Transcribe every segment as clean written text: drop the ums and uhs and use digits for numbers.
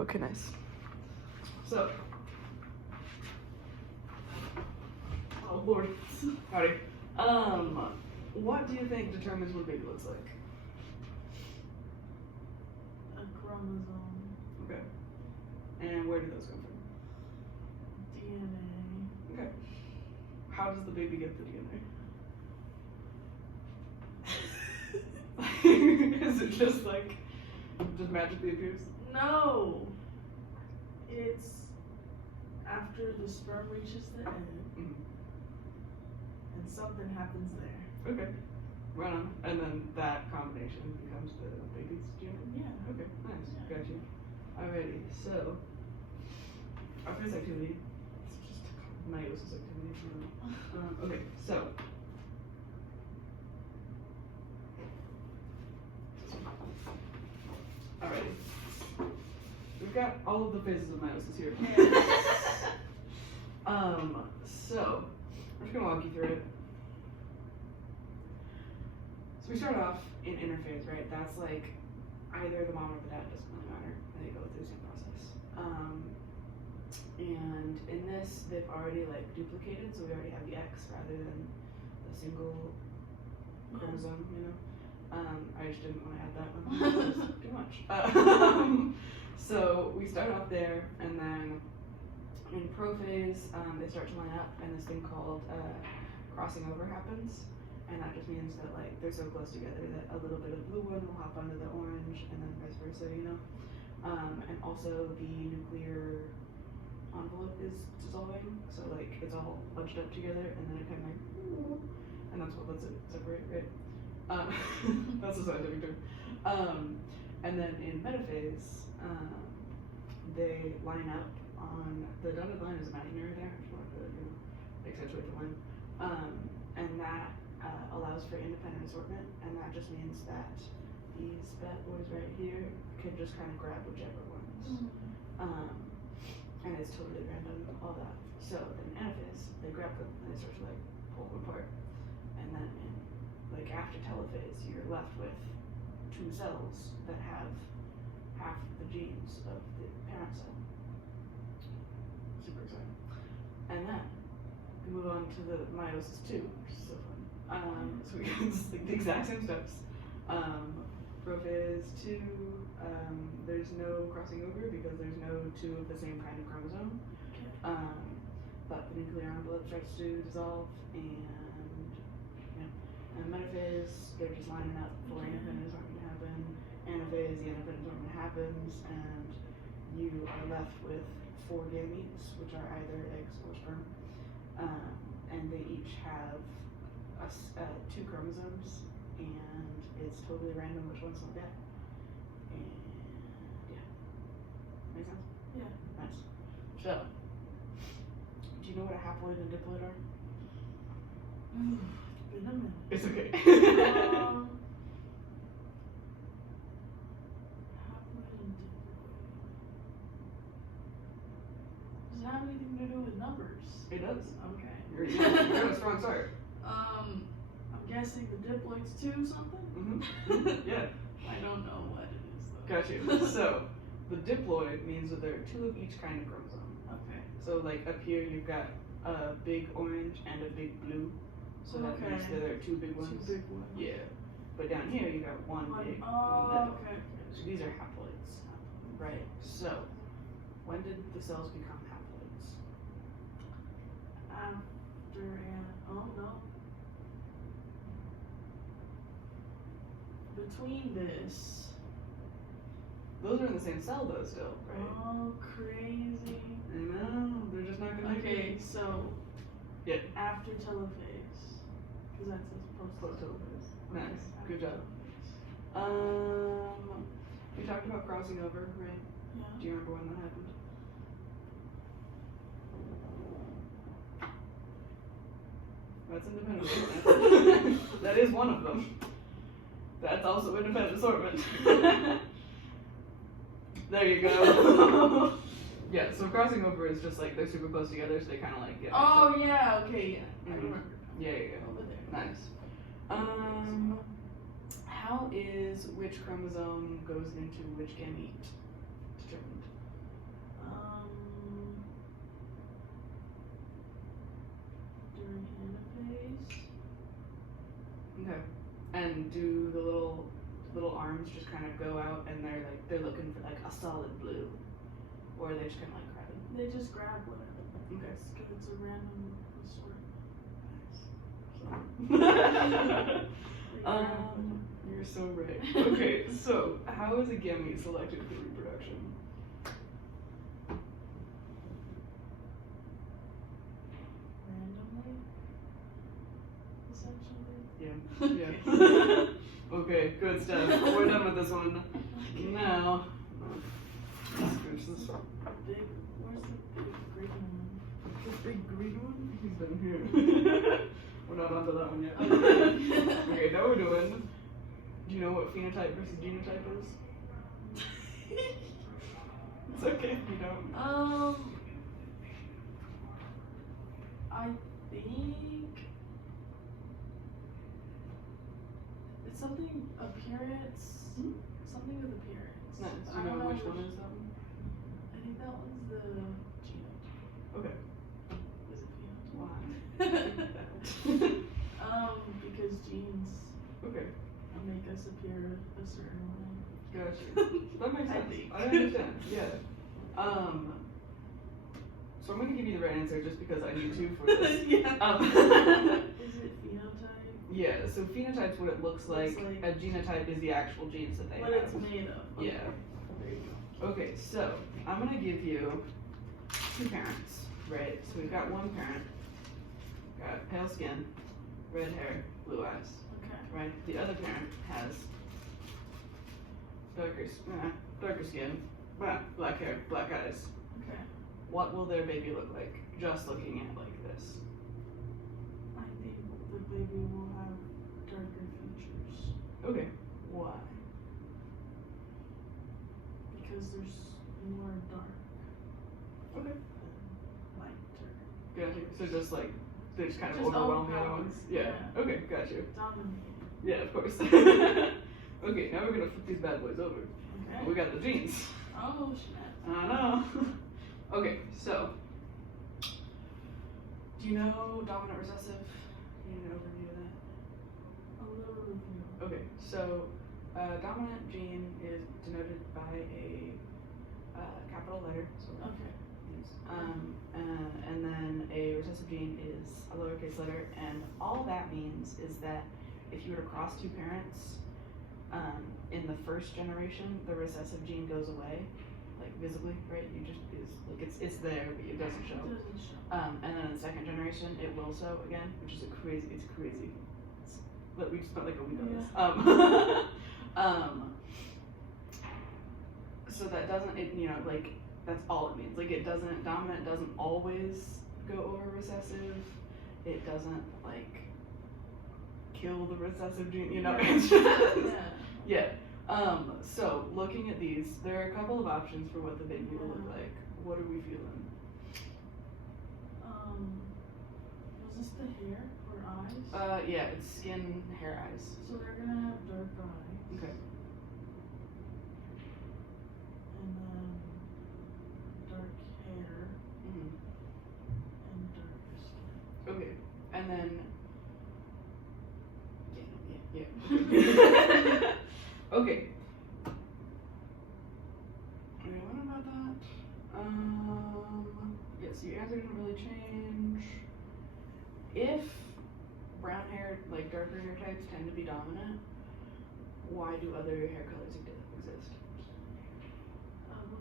Okay, nice. So, oh Lord, howdy. What do you think determines what a baby looks like? A chromosome. Okay. And where do those come from? DNA. Okay. How does the baby get the DNA? Is it just magically appears? No. It's after the sperm reaches the egg, Mhm. and something happens there. Okay. Right on. And then that combination becomes the baby's DNA? Yeah. Okay, nice. Yeah. Got you. Alrighty, so our first activity is just meiosis activity. Okay, so alrighty. We've got all of the phases of meiosis here. So I'm just gonna walk you through it. So we start off in interphase, right? That's like either the mom or the dad, doesn't really matter. They go through the same process. And in this, they've already duplicated, so we already have the X rather than the single chromosome, you know? I just didn't want to add that one. It was too much. So we start off there, and then in prophase, they start to line up, and this thing called crossing over happens. And that just means that they're so close together that a little bit of blue one will hop onto the orange, and then vice versa, you know? And also the nuclear envelope is dissolving, so it's all bunched up together, and then it kind of and that's what lets it separate, right? That's a scientific term. And then in metaphase, they line up on the dotted line is imaginary there. I just wanted to accentuate the line, and that allows for independent assortment, and that just means that these bad boys right here can just kind of grab whichever ones. And it's totally random, all that. So in anaphase, they grab them and they start to pull them apart. And then in after telophase, you're left with two cells that have half the genes of the parent cell. Super exciting. And then we move on to the meiosis 2, which is so fun. So we get the exact same steps. Prophase 2, there's no crossing over because there's no two of the same kind of chromosome. But the nuclear envelope starts to dissolve, and metaphase, they're just lining up for independent assortment to happen. Anaphase, the independent assortment happens, and you are left with 4 gametes, which are either eggs or sperm. And they each have 2 chromosomes, and it's totally random which ones they'll get. And yeah. Make sense? Yeah. Nice. So, do you know what a haploid and diploid are? Been a minute. It's okay. Haploid and diploid. Does it have anything to do with numbers? It does. Okay. You're a strong start. I'm guessing the diploid's 2 something? Yeah. I don't know what it is though. Got you. So, the diploid means that there are 2 of each kind of chromosome. Okay. So, up here you've got a big orange and a big blue. So that means that there are 2 big ones. 2 big ones. Yeah. But down here you got one big, one little. Okay. So these are haploids. Right. So, when did the cells become haploids? Between this. Those are in the same cell though still, right? Oh, crazy. I know, they're just not gonna Okay, so yeah. after telophase. Because that says post Post-telophase. Okay, Nice. after Good job. telophase. We talked about crossing over, right? Yeah. Do you remember when that happened? That's independent assortment. That is one of them. That's also independent assortment. There you go. Yeah, so crossing over is just they're super close together, so they kind of get. Oh yeah, okay, yeah. I Mhm. remember. Yeah. Over there. Nice. How is which chromosome goes into which gamete determined? little arms just kind of go out and they're looking for like a solid blue, or they just kind of like grab it. They just grab whatever. Okay. Because it's a random sort. You're so right. Okay, so how is a gamete selected for reproduction? Randomly, essentially. Yeah. Okay, good stuff. We're done with this one. Now, scooch this. Where's the big green one? The big green one? He's been here. We're not onto that one yet. Okay, now we're doing. Do you know what phenotype versus genotype is? It's okay if you don't. I think it's something appearance. Hmm? Something with appearance. Nice. Do you know which one is that one? I think that one's the genotype. Okay. Is it Why? phenotype? Because genes Okay. make us appear a certain way. Gotcha. That makes I sense. think. I understand. Yeah. So I'm gonna give you the right answer just because I need to for this. Yeah. Is it phenotype? Yeah. So phenotype's what it looks like. Looks like- A genotype is the actual genes that they What have. it's made of. Yeah. There you go. Okay. So I'm gonna give you two parents, right? So we've got one parent, got pale skin, red hair, blue eyes, Okay. right? The other parent has darker skin, black hair, black eyes. Okay. What will their baby look like? Just looking at like this. I think the baby will have darker features Okay. Why? because there's more dark Okay. than lighter. Gotcha. So just like they just kind of Just overwhelm the other overpowers, ones. Yeah. yeah. Okay. Gotcha. Dominating. Yeah. Of course. Okay. Now we're gonna flip these bad boys over. Okay. We got the genes. Oh snap. I know. Okay. So. Do you know dominant recessive? You need an overview of that. A little review. Okay, so dominant gene is denoted by a capital letter, so Okay. yes. And then a recessive gene is a lowercase letter, and all that means is that if you were to cross two parents, in the first generation, the recessive gene goes away, like visibly, right? You just is like it's there, but it doesn't show. It doesn't show. And then in the second generation, it will show again, which is it's crazy. But we just spent like a week on this. So that doesn't, like, that's all it means. Like, dominant doesn't always go over recessive. It doesn't, like, kill the recessive gene, Yeah. It's just, Yeah. yeah. So looking at these, there are a couple of options for what the baby will look Yeah. like. What are we feeling? Was this the hair or eyes? Yeah, it's skin, hair, eyes. So they're gonna have dark eyes. Okay. And then dark hair Mm-hmm. and darker skin. Okay, and then yeah. Okay. Okay, what about that? Yeah, so your answer didn't really change. If brown hair, like darker hair types, tend to be dominant, why do other hair colors exist?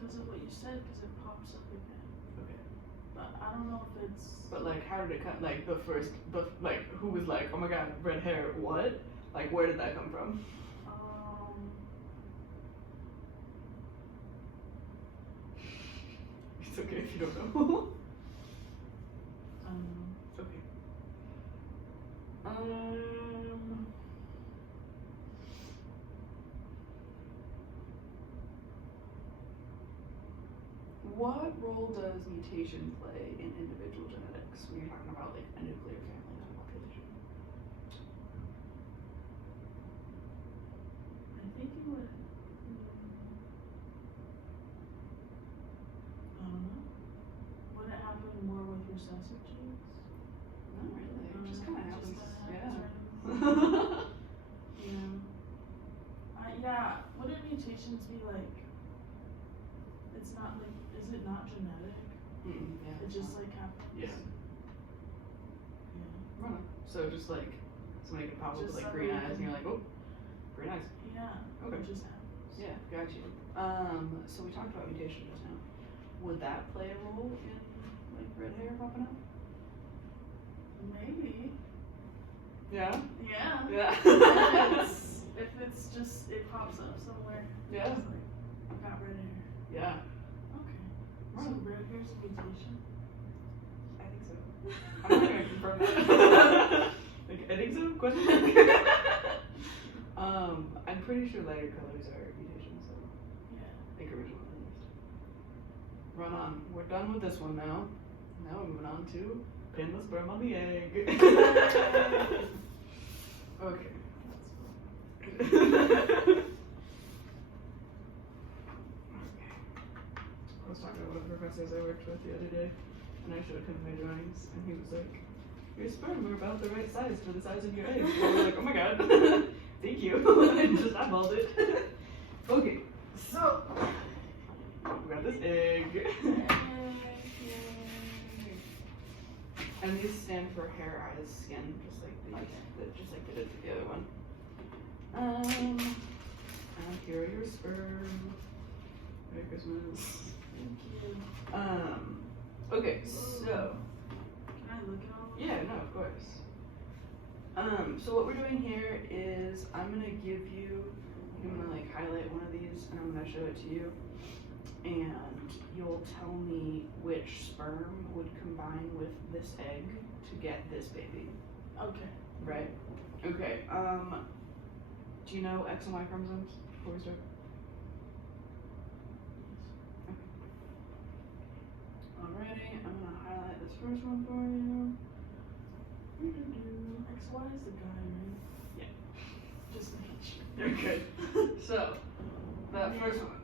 Because of what you said, because it pops up again. Okay. But I don't know if it's. But like, how did it come? Like like, who was like, oh my god, red hair, what? Like, where did that come from? It's okay if you don't know. Okay. What role does mutation play in individual genetics when you're talking about like a nuclear family, not a population? I think it would. I don't know. Would it happen more with recessive genes? Not really. It just kind of happens. Just Yeah. kinda happens, right? Yeah. Yeah, mutations be like? It's not like. Is it not genetic? Yeah. It just like happens. Yeah. Yeah. Right. So just like somebody could pop up with Just like green eyes, and somebody you're like, oh, green eyes. Yeah. Okay. It just happens. Yeah, got you. So we talked about mutation just now. Would that play a role in like red hair popping up? Maybe. Yeah. Yeah. Yeah. if it's just it pops up somewhere. Yeah. Just like I've got red hair. Yeah. Okay. Right. So red hair's a mutation. I think so. I'm not gonna confirm that. Like, I think so? Question mark? I'm pretty sure lighter colors are mutations, so Yeah. like original at least. Run on. We're done with this one now. Now we're moving on to pin the sperm on the egg. Okay. That's cool. Okay. I was talking to one of the professors I worked with the other day, and I showed him my drawings, and he was like, your sperm are about the right size for the size of your egg. And I was like, oh my god, thank you. And just eyeballed it. Okay, so, we got this egg. And these stand for hair, eyes, skin, just like just like they did for the other one. And here are your sperm. Merry Christmas. Thank you. Okay, so Can I look at all of them? yeah, no, of course. So what we're doing here is I'm gonna give you, I'm gonna like highlight one of these and I'm gonna show it to you, and you'll tell me which sperm would combine with this egg to get this baby. Okay. Right? Okay. Do you know X and Y chromosomes before we start? Alrighty, I'm gonna highlight this first one for you. XY is the guy, right? Yeah. Just making sure. You're good. So, that first one,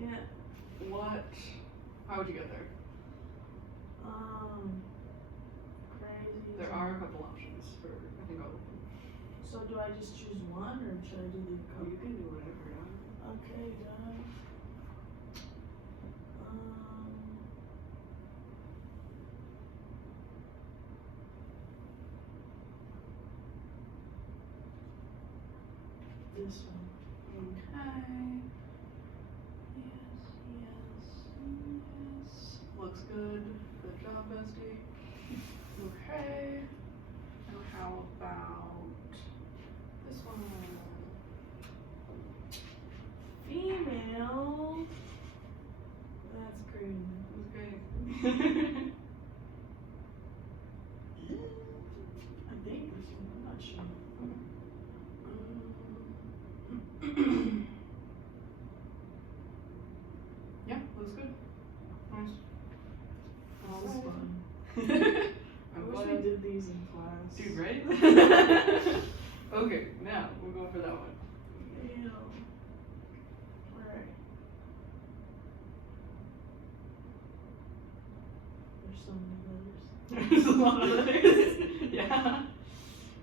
Yeah. how would you get there? Crazy. There are a couple options for, I think, all of them. So do I just choose one, or should I do the Oh, you can do whatever, Okay, done. This one. Okay. Yes. Looks good. Good job, bestie. Okay. Now how about this one? Female. That's green. That's great. I think this one. I'm not sure. Yeah, looks good. Nice. This is fun. I I'm wish glad. we did these in class. Dude, right? Okay, now we'll go for that one. Ew. Alright. There's so many letters. There's a lot of letters. Yeah.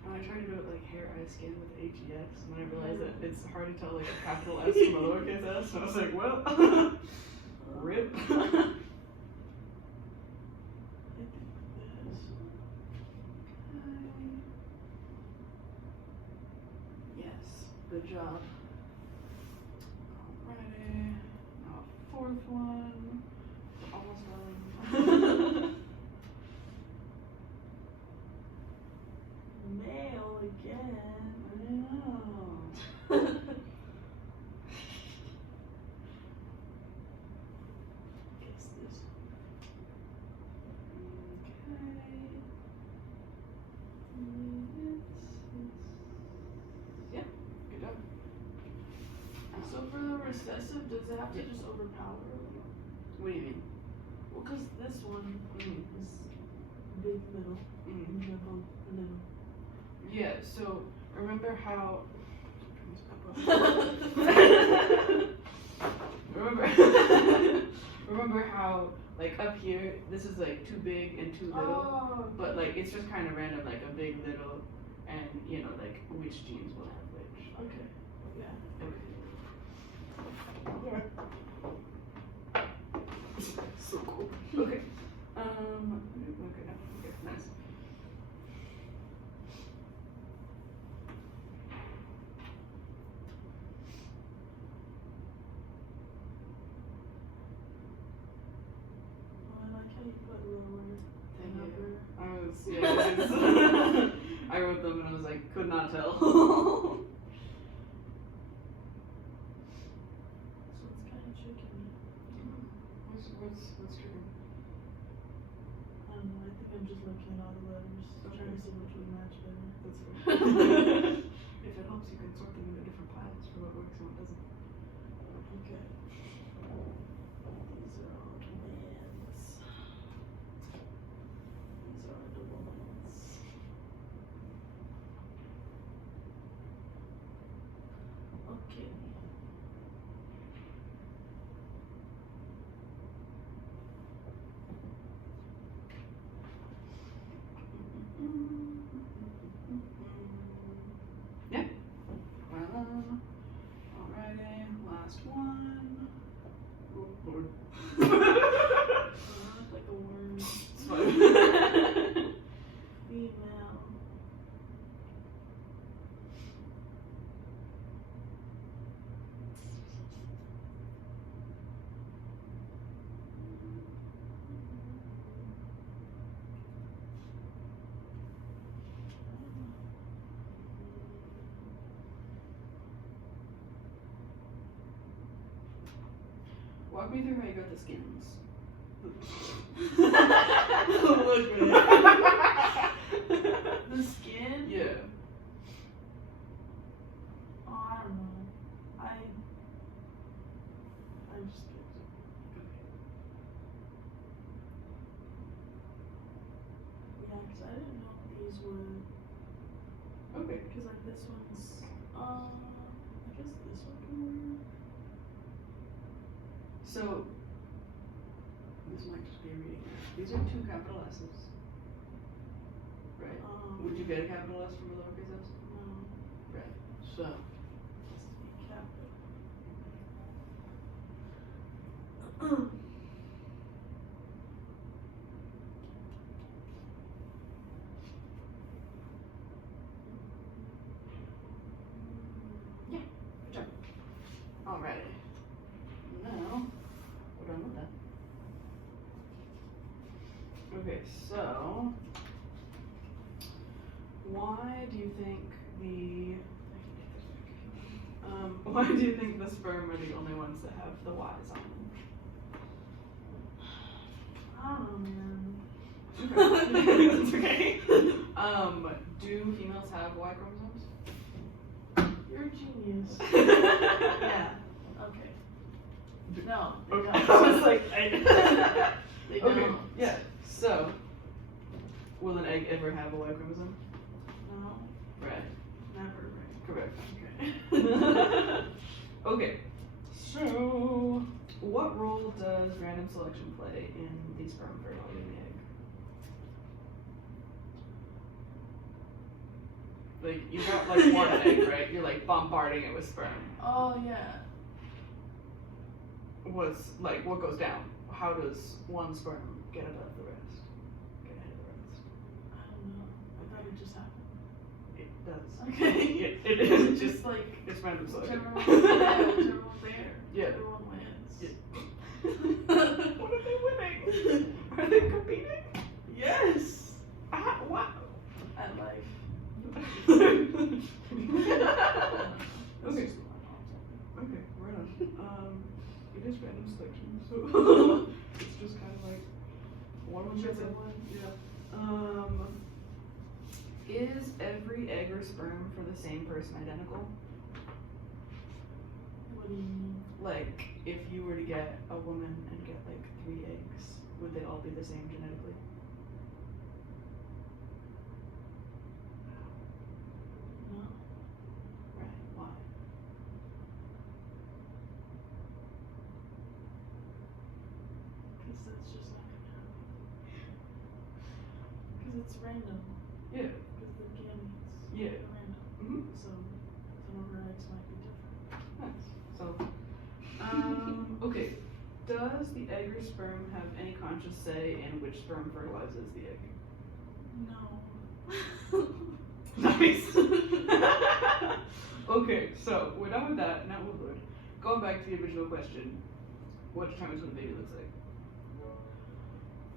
And I tried to do it like hair, eye, skin with HEX, and then I realized that it's hard to tell like a capital S from a lowercase s, so I was like, well, rip. I think this. Yes, good job. Alrighty, now fourth one. Almost done. Male again. I know. Guess this. Yeah, good job. So for the recessive, does it have to Yeah. just overpower? What do you mean? Well, because this one Mm. is big middle, Mm. middle, middle. Yeah, so remember how remember remember how like up here this is like too big and too little, Oh, but like it's just kind of random, like a big, little, and you know like which genes will have which. okay. Yeah. Okay. Alright. So cool. Okay. Okay, nice. Oh, I like how you put lower Thank and upper. you. I wrote them and I was like, could not tell. So it's kind of tricky. What's tricky? I don't know, I think I'm just looking at all the letters, trying to see which would match better. That's fair. If it helps, you can sort them into different piles for what works and what doesn't. Okay. These are all twins. These are all double ones. Okay. Yeah. Alrighty, last one. Oh, Lord. Like a worm. It's fine. Female. Walk me through how you got the skins. Look, man. The skin? Yeah. Oh, I don't know. I just get yeah, because I didn't know these were, Okay. because like this one's, I guess this one can wear. So, this might just be a reading. These are 2 capital S's. Right. Would you get a capital S from a lowercase s? No, Right. So, it has to be capital. alrighty. Now, we're done with that. Okay, so why do you think the sperm are the only ones that have the Y's on them? I don't know, man. Okay. That's okay. Do females have Y chromosomes? You're a genius. Yeah. Okay. No, they Okay. don't. I was like, They okay. don't. Yeah. So, will an egg ever have a Y chromosome? No, Right. never, right? Correct. Okay. Okay. So, what role does random selection play in the sperm fertilizing the egg? Like, you got like one egg, right? You're like bombarding it with sperm. Oh, yeah. What goes down? How does one sperm get above the rest? Get ahead of the rest? I don't know. I thought it just happened. It does. Okay. It is Just like, it's random selection. whichever fair. Yeah. Everyone wins. Yeah. What are they winning? Are they competing? Yes. Wow. At life. Okay. Okay. Okay, right on. It is random selection, so it's just kind of like one gets in one. Yeah. Is every egg or sperm for the same person identical? What do you mean? Like, if you were to get a woman and get like 3 eggs, would they all be the same genetically? No. Right. Why? Because that's just not gonna happen. Because it's random. Yeah. Because the gametes Yeah. are random. Mm-hmm. So some of her eggs might be different. Nice. So, Okay. Does the egg or sperm have any conscious say in which sperm fertilizes the egg? No. Nice. Okay, so we're done with that. Now we'll load. Going back to the original question, what determines what the baby looks like?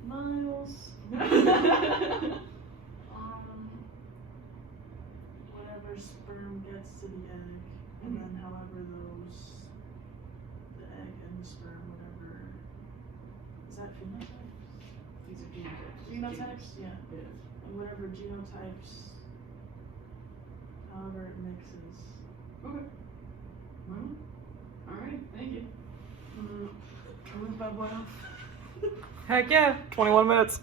Miles. Whatever sperm gets to the egg, and then however the egg and the sperm, whatever. Is that phenotypes? These are genotypes. Genotypes? Yeah. Yeah. And whatever genotypes, however it mixes. Okay. Well, alright, thank you. Turn this bad boy off. Heck yeah, 21 minutes.